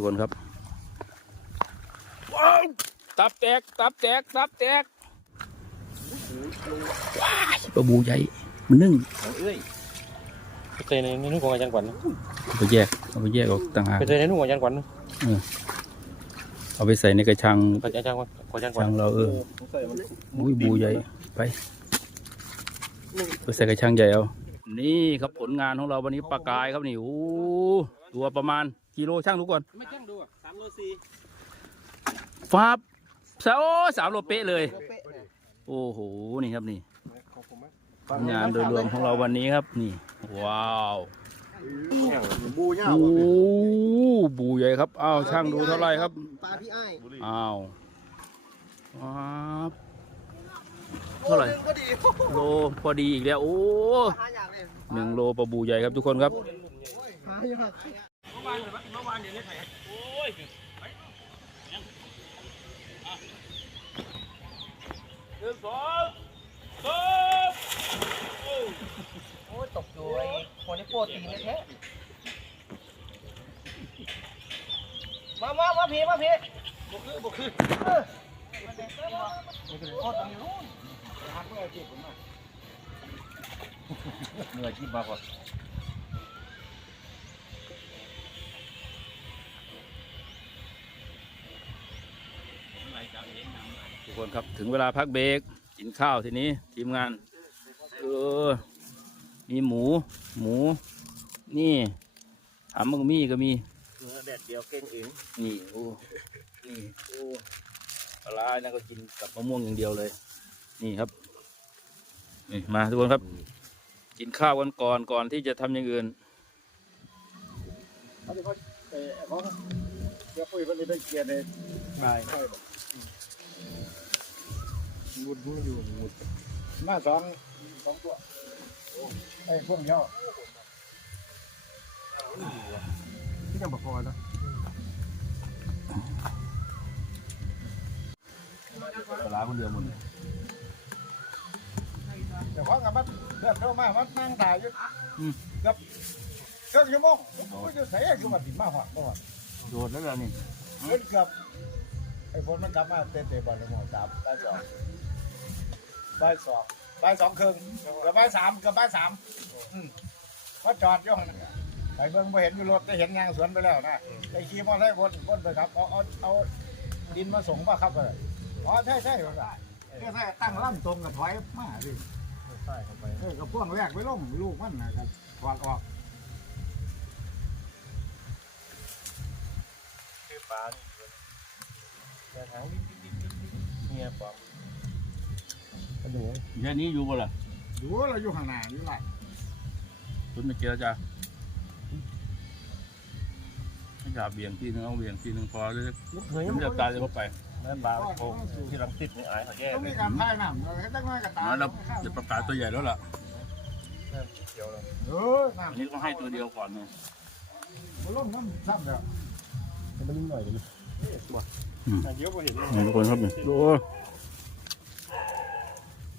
ทุกคนครับว้าวตับแตกตับแตกตับแตกว้ายปลาบูใหญ่มันนึ่งเอ้ยไปเตะในในนุ่งของอาจารย์ขวัญเอาไปแยกเอาไปแยกออกต่างหากไปเตะในนุ่งของอาจารย์ขวัญเอาไปใส่ในกระชังอาจารย์ขวัญของอาจารย์ขวัชัญงเราเอออุ้ยบูใหญ่ไปไปใส่กระชังใหญ่เอานี่ครับผลงานของเราวันนี้ปลากายครับนี่โอ้ตัวประมาณ กิโลช่างทุกคนไม่แจ้งดูสามโลสี่ฟ้าบสาวสามโลเป๊ะเลย โอ้โหนี่ครับนี่ผลงานโดยรวมของเราวันนี้ครับนี่ ว้าวบูเน่าโอ้บูใหญ่ครับอ้าวช่างดูเท่าไหร่ครับปลาพี่ไอ้ายอ้าวว้าวเท่าไหร่โอ้นึ่งก็ดีโลพอดีอีกแล้วโอ้หาอย่างเลยหนึ่งโลปลาบูใหญ่ครับทุกคนครับหา อย่างเมื่อวานเมื่อวานเดี๋ยวนี้ใครโอ้ยหนึ่งสองสองโอ้ยตกอยู่ไอ้คนที่โปรตีนแท้มามามาพี่มาพี่บุคือบุคือโคตรมีรู้หักไม่อาเจ็บผมมาเหนื่อยที่มากกว่า คนครับถึงเวลาพักเบรกกินข้าวทีนี้ทีมงานเออมีหมู หมู นี่ถามมึงมีก็มีเนื้อแดดเดียวเก่งเองนี่โอ้นี่โอ้ปลาร้านั่นก็กินกับมะม่วงอย่างเดียวเลย นี่ครับนี่มาทุกคนครับ กินข้าวกันก่อนก่อนที่จะทำอย่างอื่นเขาจะเขาเออเขาเดี๋ยวคุยวันนี้ได้เกียร์ในนา ยค่อยบอกมุดมุดอยู่มุดมาสองสองตัวไอ้พวกเนี้ยที่ยังบอกพอนะปลาคนเดียวหมดเลยเดี๋ยวเขากับมันเดือดเข้ามามันนั่งถ่ายอยู่กับเครื่องชั่วโมงก็จะใส่คือมาติดมาหัวมาหัวโดดแล้วนี่เกือบไอ้พลมันกลับมาเตะเตะบอลในหมอสามบ่ายสอง บ่ายสองบ่ายสองครึ่งเกับบ่ายสามเกับบ่ายสามอืมเขาจอดอยู่ข้างหน้าไปเบิ่งไปเห็นอยู่รถได้เห็นยางสวนไปแล้วนะไอ้ขี่มอเตอร์ไซค์วนวนไปครับเอาเอาเอาดินมาส่งป่ะครับเลยอ๋อใช่ใช่ครับใช่ใช่ตั้งลำตรงกับถอยมาดิใช่เข้าไปเออกับพ่วงแรกไปลงลูกมันนะครับถอดออกคือปลานี่แต่ทางเงียบปอม กระดูกแค่นี้อยู่บ่ล่ะดูเราอยู่ข้างหน้าอยู่ไรคุณมาเจรจาให้จ่าเบี่ยงทีนึงเอาเบี่ยงทีนึงพอเลยเฮ้ยไม่จะตายจะมาไปนั่นปลาโป่งที่รังสิตนี่อายเขาแย่ต้องเลมียการพายน้ำเราให้ตั้งน้อยกับตามาแล้วจะประกาศตัวใหญ่แล้วล่ะนั่นเกี่ยวเลยเออน้อันนี้ต้องให้ตัวเดียวก่อนไงำมันล่มน้ำซ้ำแล้วมันนิ่งหน่อยเลยเดี๋ยวพอเห็นนี่ทุกคนครับนี่ดู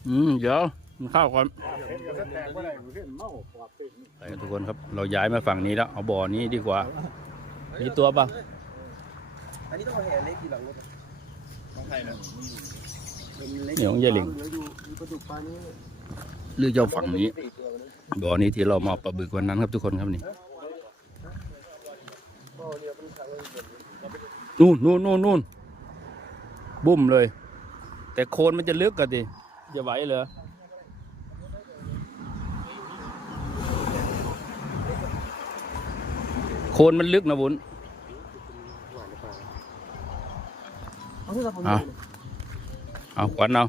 อืมเดี๋ยวกินข้าวก่อนเห็นกับแตกว่าอะไรเห็นเมาปอดติดไปทุกคนครับ เราย้ายมาฝั่งนี้แล้ว เอาบ่อนี้ดีกว่า มีตัวปะอันนี้ต้องมาเห็นเล็กทีหลังรถของใครนะนี่ของยายหลิงเหลืออยู่มีปลาดุกปลานี้หรือเจ้าฝั่งนี้ บ่อนี้ที่เรามาปลาบึกวันนั้นครับทุกคนครับนี่นู่นนู่นนู่นนู่นบุ้มเลย แต่โคนมันจะลึกกันดิ จะไหวเหรอโคนมันลึกนะบุญเอาที่เราผมเอาเอาขวัญเอา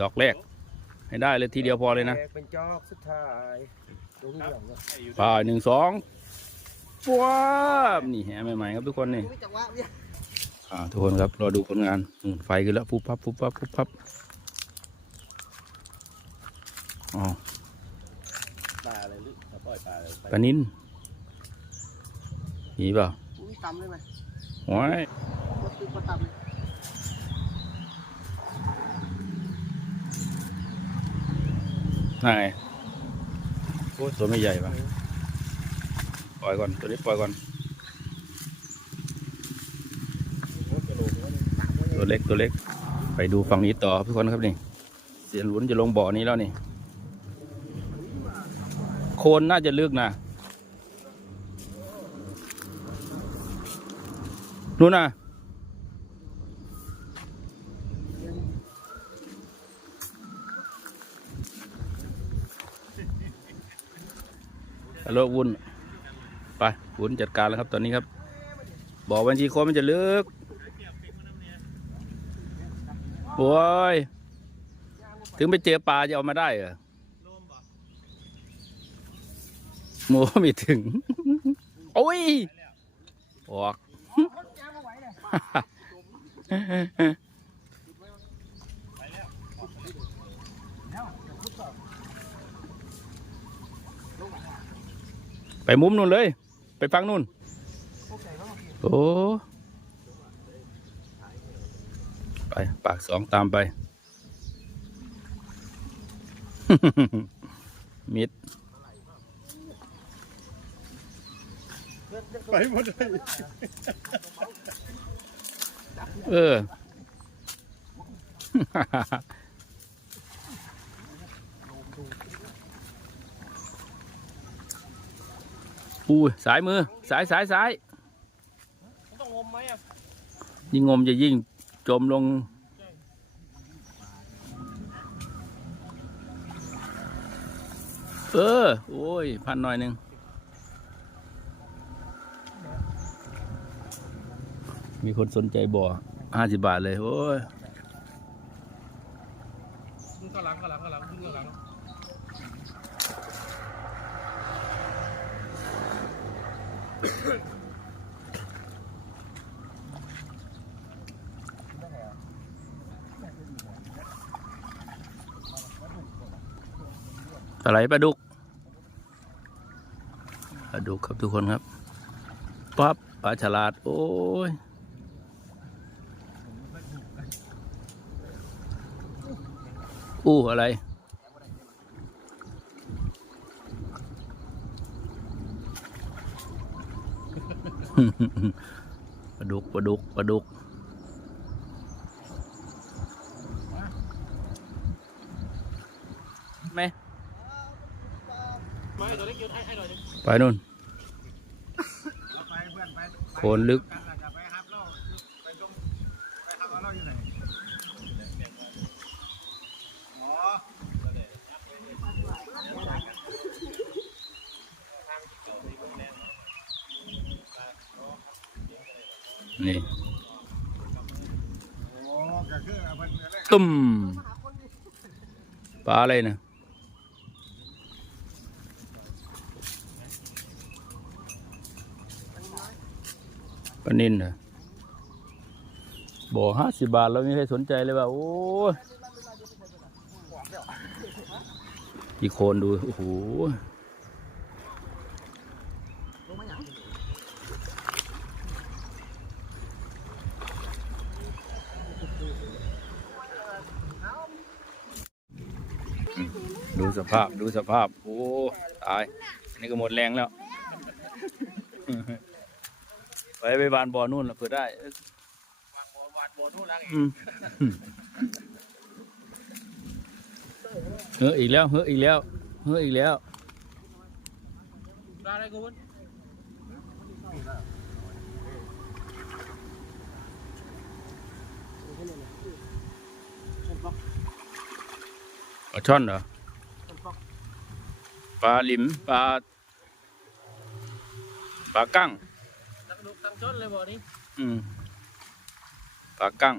ดอกแรก ให้ได้เลยทีเดียวพอเลยนะเป็นจอกสุดท้ายดูที่หลังเนี่ยไป่าหนึ่งสองว้าบนี่แหใหม่ๆครับทุกคนนี่ไม่จังหวะเนี่ยอ่าทุกคนครับ รอดูผลงานอืมไฟขึ้นแล้วปุ๊บปั๊บปุ๊บปั๊บปุ๊บปั๊บ อ๋อปลาอะไรหรือปล่อยปลาอะไรปลานินมีเปล่าอุ้ยตำเลยไหมโอ้ยก็คือปลาตำนั่นไงโอ้ยตัวไม่ใหญ่ปะปล่อยก่อน ตัวนี้ปล่อยก่อน ตัวเล็กตัวเล็ก ไปดูฝั่งนี้ต่อครับทุกคนครับนี่ เสียนหลุนจะลงบ่อนี้แล้วนี่โคนน่าจะลึกนะนู่นนะฮัลโหลวุ้นไปวุ้นจัดการแล้วครับตอนนี้ครับ บอกบัญชีโคนมันจะลึกโอ้ยถึงไปเจอปลาจะเอามาได้เหรอ โมไม่ถึง โอ้ย ออกไปมุมนู่นเลย ไปฟังนู่น โอ้ไป ปากสองตามไป มิด ไปหมดเลยเอออู้ยสายมือ สายสายสายต้องงมไหมอะยิ่งงมจะยิ่งจมลงเออ โอ้ย พันหน่อยหนึ่ง มีคนสนใจบ่อห้าสิบบาทเลย โอ้ยขึ้นข้างหลังข้างหลังข้างหลังขึ้นข้างหลังปลาไหลปลาดุกปลาดุกครับทุกคนครับปั๊บปลาฉลาด โอ้ย อู้อะไร ปลาดุกปลาดุกปลาดุกไหมไม่ตัวเล็กยืนให้ให้หน่อยดิไปนู่นไปเพื่อนไปโคนลึก กันน่ะจะไปฮับเราไปตรงไปฮับเอาเราอยู่ไหนอ๋อ นี่ตุ้มปลาอะไรนะปลานินเหรอบอกห้าสิบบาทแล้วไม่มีใครสนใจเลยว่า โอ้ยกี่โคนดู โอ้โห สภาพดูสภาพ โอ้ ตายอันนี้ก็หมดแรงแล้ว ไปไปบานบ่อนู่นละเผื่อได้วางโบวาดโบนู่นแล้วอีกอืมเฮ้ออีกแล้วเฮ้ออีกแล้วเฮ้ออีกแล้วได้อะไรกูวุ้นปลาช่อนเหรอ ปลาหลิมปลาปลากั้งนักดุกตั้งชนเลยบ่อนี้อืมปลากั้ง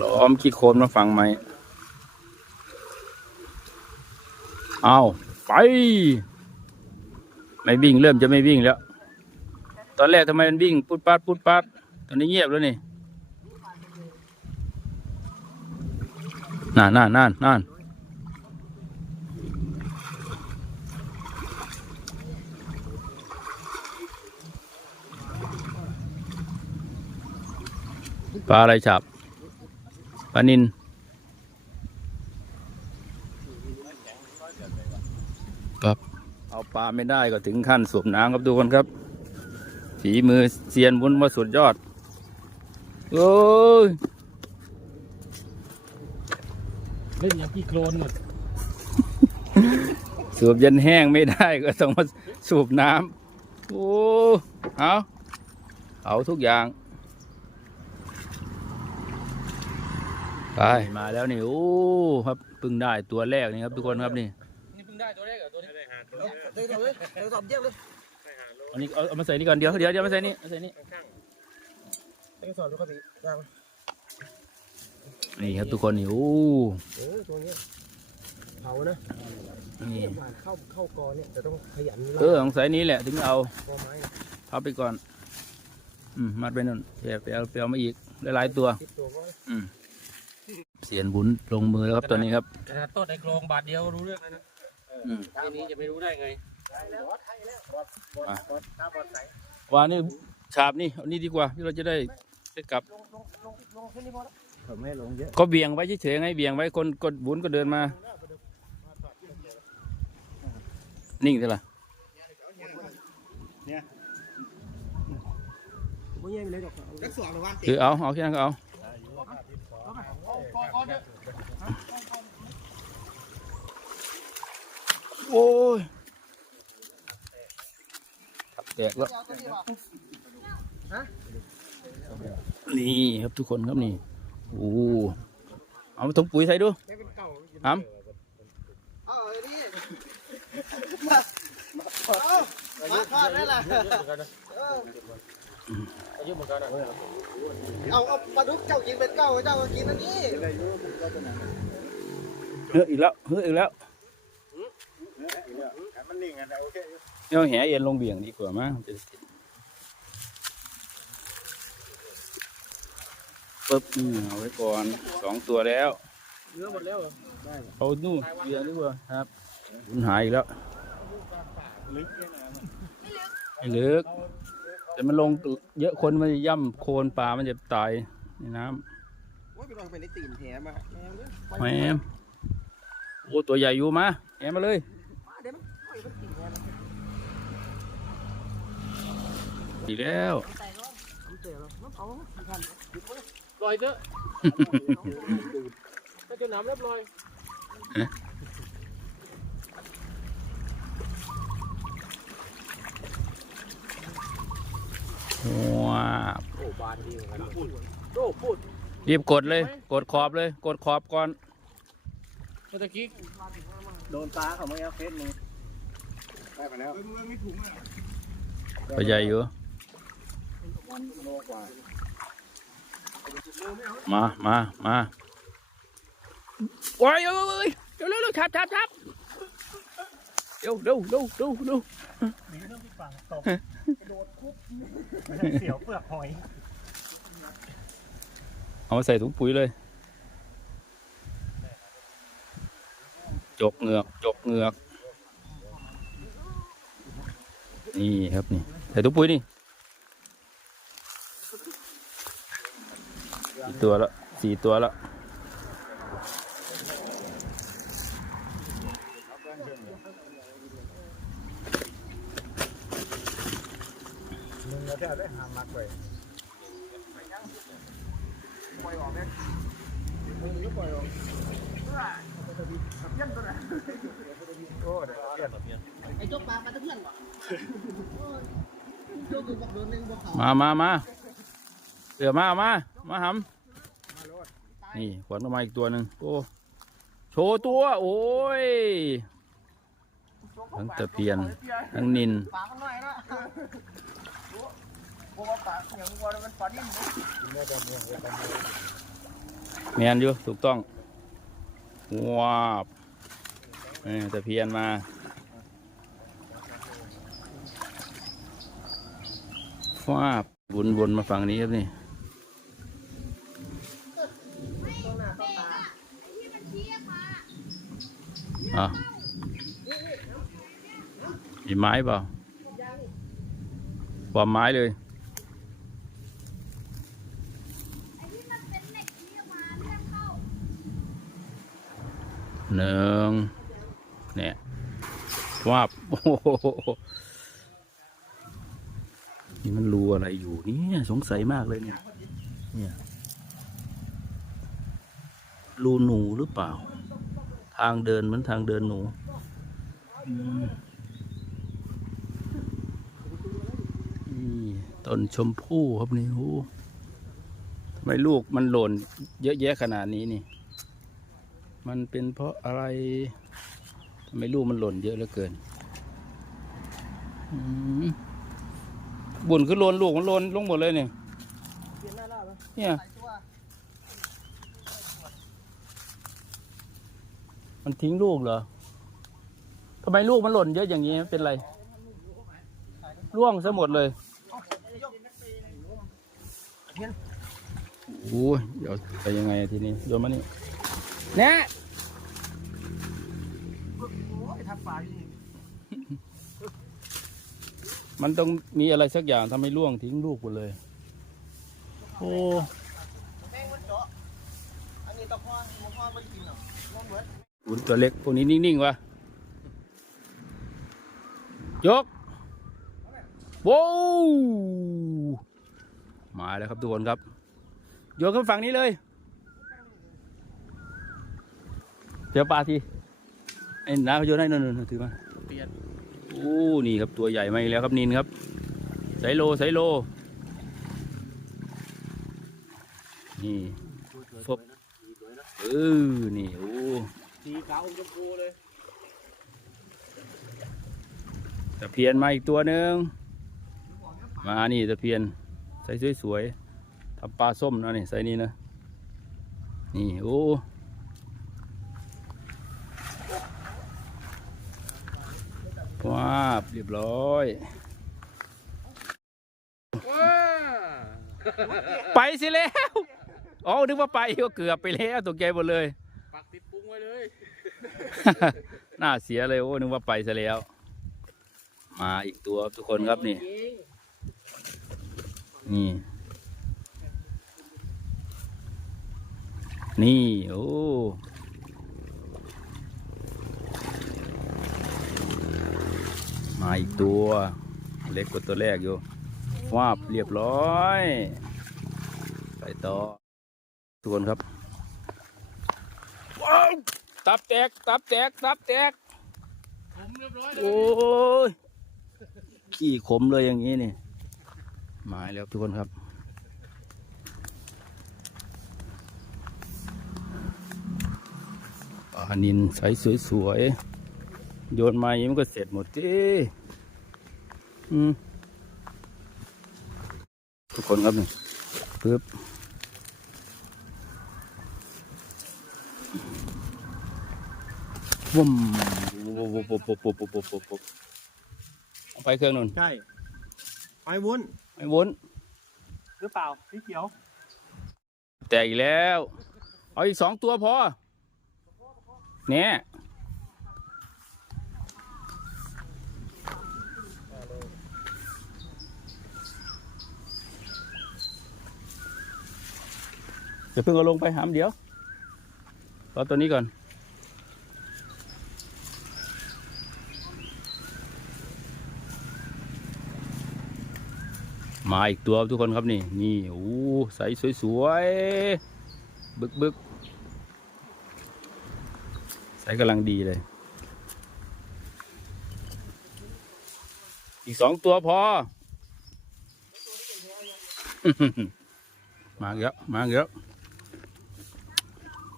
ล้อมขี้โคลนมาฟังไหมเอาไป ไม่วิ่งเริ่มจะไม่วิ่งแล้ว ตอนแรกทำไมมันวิ่ง ปุดปัดปุดปัดตอนนี้เงียบแล้วนี่ นั่นนั่นนั่นนั่นปลาอะไรฉับปลานินปั๊บเอาปลาไม่ได้ก็ถึงขั้นสูบน้ำครับทุกคนครับฝีมือเซียนวุ้นมาสุดยอด โอ้ย เล่นอย่างพี่โคลนหมดสูบยันแห้งไม่ได้ก็ต้องมาสูบน้ำโอ้เอาเอาทุกอย่างไปมาแล้วนี่โอ้ครับเพิ่งได้ตัวแรกนี่ครับทุกคนครับนี่นี่เพิ่งได้ตัวแรกเหรอตัวนี้ได้หาตัวเดี๋ยวเลยเดี๋ยวสอบเยี่ยมเลยอันนี้เอาเอามาใส่นี่ก่อนเดี๋ยวเดี๋ยวเดี๋ยวมาใส่นี่มาใส่นี่เดี๋ยวสอบดูครับพี่ยัง นี่ครับทุกคนนี่โอ้โอ้ตัวนี้เผานะนี่เข้าเข้ากอเนี่ยจะต้องขยันเออสงสัยนี้แหละถึงเอากอไม้พับไปก่อน อืมมัดไปนั่นเดี๋ยวไปเอาไปเอามาอีกหลายๆตัวติดตัวก็อืมเสียนบุญลงมือแล้วครับตอนนี้ครับขนาดต้นในโครงบาทเดียวรู้เรื่องเลยนะอืมทีนี้จะไม่รู้ได้ไงได้แล้วบอสไทยแล้วบอสบอสบอสตาบอสใสว่านี่ฉาบนี่เอานี่ดีกว่าที่เราจะได้ได้กลับลงลงลงลงแค่นี้พอแล้ว ผมไม่ลงเยอะก็เบี่ยงไว้เฉยๆไงเบี่ยงไว้คนกดบุญก็เดินมา นิ่งเท่าไหร่ไม่ใช่เลยดอกนักสอบระวังติคือเอาเอาแค่นั้นก็เอาโอ้ยแตกแล้วนี่ครับทุกคนครับนี่ โอ้เอาถุงปุ๋ยใส่ดูไม่เป็นเก่าครับเออนี่มาทอดได้ละเอาเอาปลาดุกเจ้ากินเป็นเก่าเจ้ากินอันนี้เฮ้ยอีกแล้วเฮ้ยอีกแล้วมันนิ่งอะโอเคเอาแหเอ็นลงเบี่ยงดีกว่ามั้งจะได้ติด ปึ๊บอืมเอาไว้ก่อนสองตัวแล้วเนื้อหมดแล้วเหรอเอานู่นเบี่ยงดีกว่าครับมันหายอีกแล้วไม่ลึกแต่มันลงเยอะคนมันจะย่ำโคนปลามันจะตายในน้ำว่าไปลองไปในตีนแหมาแหมโอ้ตัวใหญ่อยู่มาแหมมาเลยอีกแล้ว ลอยเถอะถ้าจะน้ำเรียบร้อยว้าวโอ้บานดีเหมือนกันพูดโอ้พูดรีบกดเลย กดขอบเลย กดขอบก่อนเมื่อกี้โดนตาเขาไม่เอาเฟสมึงได้มาแล้วตัวใหญ่อยู่ มามามาโอ้ยเอ้ยเอ้ยเร็วเร็วเร็วชับชับชับเร็วเร็วเร็วเร็วเร็วเสียวเปลือกหอย เอามาใส่ถุงปุ๋ยเลย จกเหงือกจกเหงือก นี่ครับนี่ ใส่ถุงปุ๋ยนี่ สี่ตัวแล้วสี่ตัวแล้วมึงก็จะได้หามัดไว้ปล่อยออกเนี่ยมึงก็ปล่อยออกเพี้ยนตัวไหนโอ้เดี๋ยวเพี้ยนไอ้เจ้าปลาปลาตะเพียนวะโอ้ยโจ้คือบอกโดนหนึ่งบอกเขามามามาเดี๋ยวมาเอามามาหำ นี่ขวัญออกมาอีกตัวหนึ่งโอ้โชว์ตัวโอ้ยทั้งตะเพียนทั้งนินปากมันหน่อยนะโอ้ว่าปากอย่างวัวมันปลาดิ้นแมนอยู่ถูกต้องว้าบนี่ตะเพียนมาว้าบวนวนมาฝั่งนี้ครับนี่ อะมีไม้เปล่าความไม้เลยหนึ่งเนี่ยว่าโอ้โหนี่มันรูอะไรอยู่เนี่ยสงสัยมากเลยเนี่ยเนี่ยรูหนูหรือเปล่า ทางเดินเหมือนทางเดินหนูนี่ต้นชมพู่ครับนี่โอ้ทำไมลูกมันหล่นเยอะแยะขนาดนี้นี่ มันเป็นเพราะอะไรทำไมลูกมันหล่นเยอะเหลือเกินอืมบุญขึ้นหล่นลูกมันหล่นลงหมดเลยเนี่ยเนี่ย ใส่ตัว มันทิ้งลูกเหรอทำไมลูกมันหล่นเยอะอย่างนี้เป็นไร ร่วงซะหมดเลยโอ้ยเดี๋ยวไปยังไงทีนี้โยนมานี่แน่โอ้ยทับปลาอยู่นี่มันต้องมีอะไรสักอย่างทำให้ร่วงทิ้งลูกหมดเลย โอ้แม่งมันเจาะอันนี้ตะพอนตะพอนมันกินหรอกมันเหมือน ขุนตัวเล็กพวกนี้นิ่งๆวะยกโว้วมาแล้วครับทุกคนครับโยนขึ้นฝั่งนี้เลยเจอปลาทีไอ้น้าเขาโยนให้นั่นๆถือมาเปลี่ยนโอ้นี่ครับตัวใหญ่มาอีกแล้วครับนินครับไซโลไซโลนี่ฟบเออนี่โอ้ สีขาวอมชมพูเลยตะเพียนมาอีกตัวหนึ่งมานี่ตะเพียนใส่สวยๆทำปลาส้มนะนี่ใส่นี่นะนี่โอ้ว้าบเรียบร้อยว้าไปสิแล้ว อ๋อ นึกว่าไปก็เกือบไปแล้วตกใจหมดเลยิดปุ้งไว้เลย น่าเสียเลยโอ้นึกว่าไปซะแล้ว มาอีกตัวทุกคนครับนี่ นี่ นี่ โอ้มาอีกตัว เล็กกว่าตัวแรกอยู่วาบเรียบร้อย ไปต่อ ทุกคนครับ ตับแตก ตับแตก ตับแตก ผมเรียบร้อยเลยโอ้ย ขี้ขมเลยอย่างนี้นี่มาแล้วทุกคนครับ ปลานินใสสวยๆ โยนมาอย่างนี้มันก็เสร็จหมดทีอืมทุกคนครับนี่ปึ๊บ บุ้มบุบบุบไปเครื่องนู่นใช่ไปวนไปวนหรือเปล่าสีเขียว แต่อีกแล้ว เอาอีกสองตัวพอเนี่ยเดี๋ยวเพิ่งเอาลงไปหามเดี๋ยวรอตัวนี้ก่อน มาอีกตัวทุกคนครับนี่ นี่โอ้ใสสวยๆ บึกบึกใสกำลังดีเลย อีกสองตัวพอ มาเยอะมาเยอะ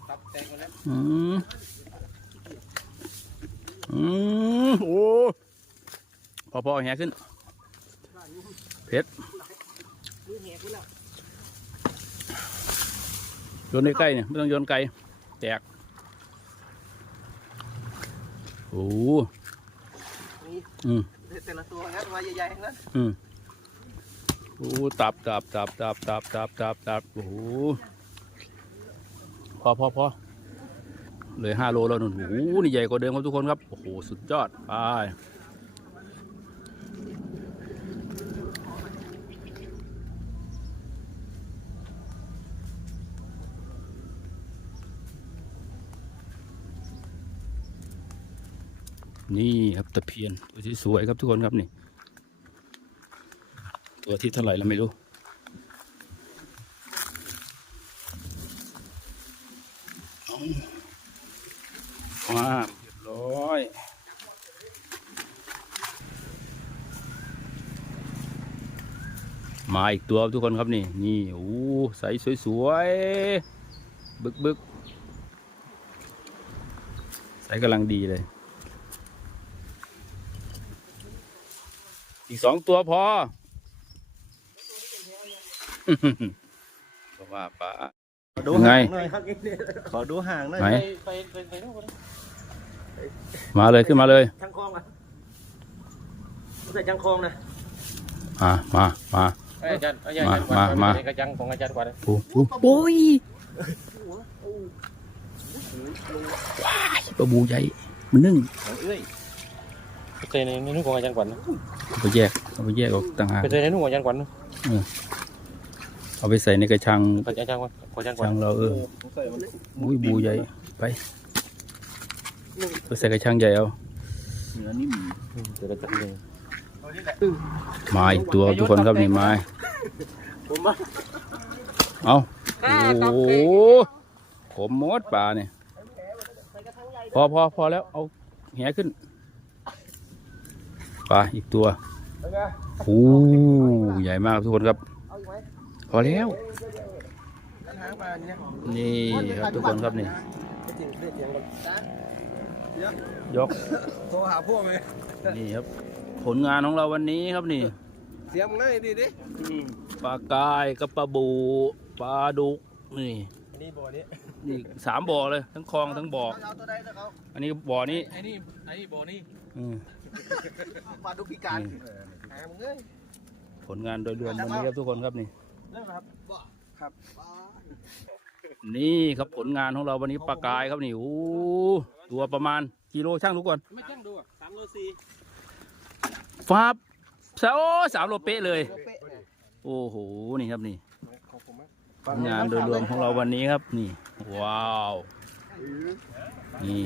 ตับแตกมาแล้วอืมอืมโอ้พอพอแหขึ้นเผ็ดมือแหกไปแล้ว โยนใกล้ๆเนี่ยไม่ต้องโยนไกล แตก โอ้นี่อืมแต่ละตัวนะตัวใหญ่ๆทั้งนั้นอืมโอ้ตับตับตับตับตับตับตับตับโอ้โหพอพอพอเหลยห้าโลแล้วนุ่นโอ้โหนี่ใหญ่กว่าเดิมครับทุกคนครับ โอ้โห สุดยอด ไป นี่ครับตะเพียนตัวที่สวยครับทุกคนครับนี่ ตัวที่เท่าไหร่เราไม่รู้เอาเรียบร้อยมาอีกตัวครับทุกคนครับนี่ นี่โอ้ใสสวยๆบึกบึกใสกำลังดีเลย อีกสองตัวพอเพราะว่าป้าขอดูไงห่างหน่อยครับขอดูห่างหน่อยไหน ไปไปไปนู่นก็ได้มาเลยขึ้นมาเลย ช่างคลองอะใส่ช่างคลองนะมามามา อาจารย์อาจารย์มาอาจารย์กวาดมา กระจังของอาจารย์กวาดโอ้โหโอ้ยว้ายปลาบูใหญ่มันนึ่งของเอ้ย ไปในในนู่นของอาจารย์กวาดนะเอาไปแยกเอาไปแยกออกต่างหากไปในนู่นของอาจารย์กวาดนะเอาไปใส่ในกระชังอาจารย์กวาดของอาจารย์กวาชัดงเราเออผมใส่มันอุ้ยบูใหญ่ไปไปใส่กระชังใหญ่เอาเนื้อนิ่มเดี๋ยวเราจัดเลยตัวนี้แหละมาอีกตัวทุกคนครับนี่มาผมว่าเอาโอ้โหผมมดปลาเนี่ยพอพอพอแล้วเอาแหขึ้น ปลาอีกตัวเป็นไงโอ้ใหญ่มากครับทุกคนครับเอาอีกไหมพอแล้วหางมาเนี่ยนี่ครับทุกคนครับนี่ไม่จริงไม่จริงกันยกโทรหาพวกไหมนี่ครับ ผลงานของเราวันนี้ครับนี่ เสียงง่ายดีดิปลากายกับปลาบูปลาดุกนี่นี่บ่อนี้นี่สามบ่อเลย ทั้งคลองทั้งบ่อเอาตัวใดตัวเขาอันนี้บ่อนี้ไอ้นี่ไอ้นี่โบนี่อื มปลาดุกพิการนี่หามึงเอ้ยผลงานโดยรวมวันนี้ครับทุกคนครับนี่เริ่มครับครับนี่ครับผลงานของเราวันนี้ปลากายครับนี่โอ้ตัวประมาณกิโลช่างทุกคนไม่แจ้งดูสามโลสี่ฟ้าบสาโอ้สามโลเป๊ะเลยเป๊ะเนี่ยโอ้โหนี่ครับนี่ของผมอะผลงานโดยรวมของเราวันนี้ครับนี่ ว้าว นี่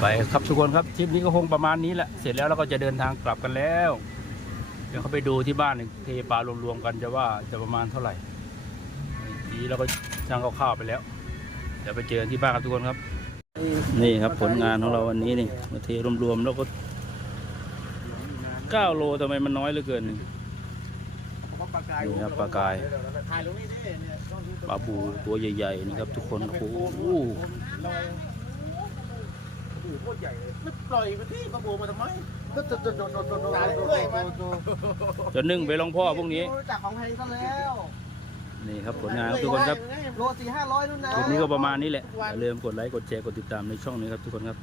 ไปครับทุกคนครับทริปนี้ก็คงประมาณนี้แหละเสร็จแล้วเราก็จะเดินทางกลับกันแล้ว เดี๋ยวเขาไปดูที่บ้านเทปลารวมๆกันจะว่าจะประมาณเท่าไหร่ทีเราก็ช่างคร่าวๆไปแล้วเดี๋ยวไปเจอกันที่บ้านครับทุกคนครับ นี่ครับผลงานของเราวันนี้นี่มาเทรวมๆแล้วก็เก้าโลทำไมมันน้อยเหลือเกินนี่นี่ครับปลากายปลาบูตัวใหญ่ๆนี่ครับทุกคนโอ้โห ลอยโอ้โหโคตรใหญ่เลยไม่ปล่อยไปที่ปลาบูมาทำไมก็โดดโดดโดดโดดโดดโดดโดดจะนึ่งไปลองพ่อพวกนี้รู้จักของแพงก็แล้วนี่ครับผลงานครับทุกคนครับโลสี่ห้าร้อยนู่นนะคลิปนี้ก็ประมาณนี้แหละอย่าลืมกดไลค์กดแชร์กดติดตามในช่องนี้ครับทุกคนครับ